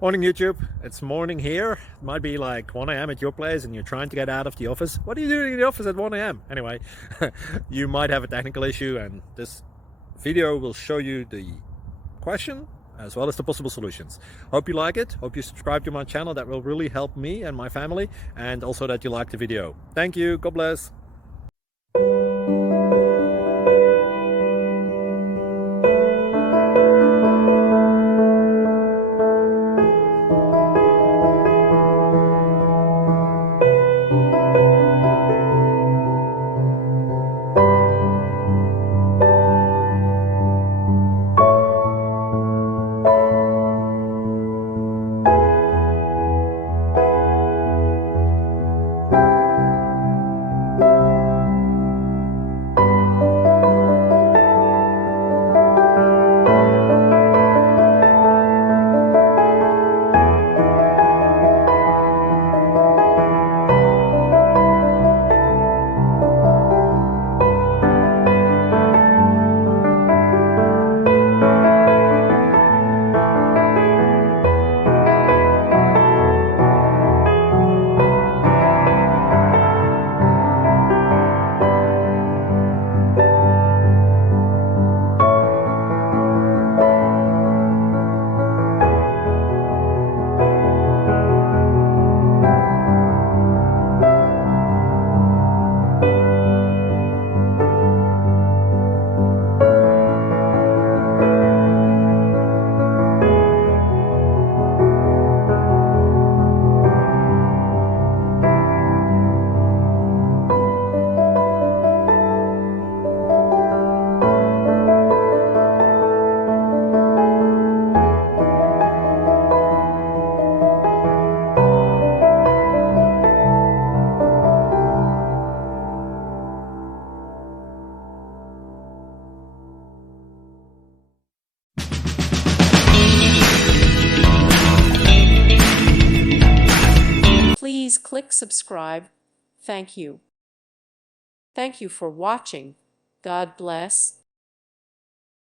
Morning YouTube, it's morning here. It might be like 1 a.m. at your place and you're trying to get out of the office. What are you doing in the office at 1 a.m.? Anyway, you might have a technical issue and this video will show you the question as well as the possible solutions. Hope you like it, hope you subscribe to my channel. That will really help me and my family, and also that you like the video. Thank you, God bless. Please click subscribe. Thank you. Thank you for watching. God bless.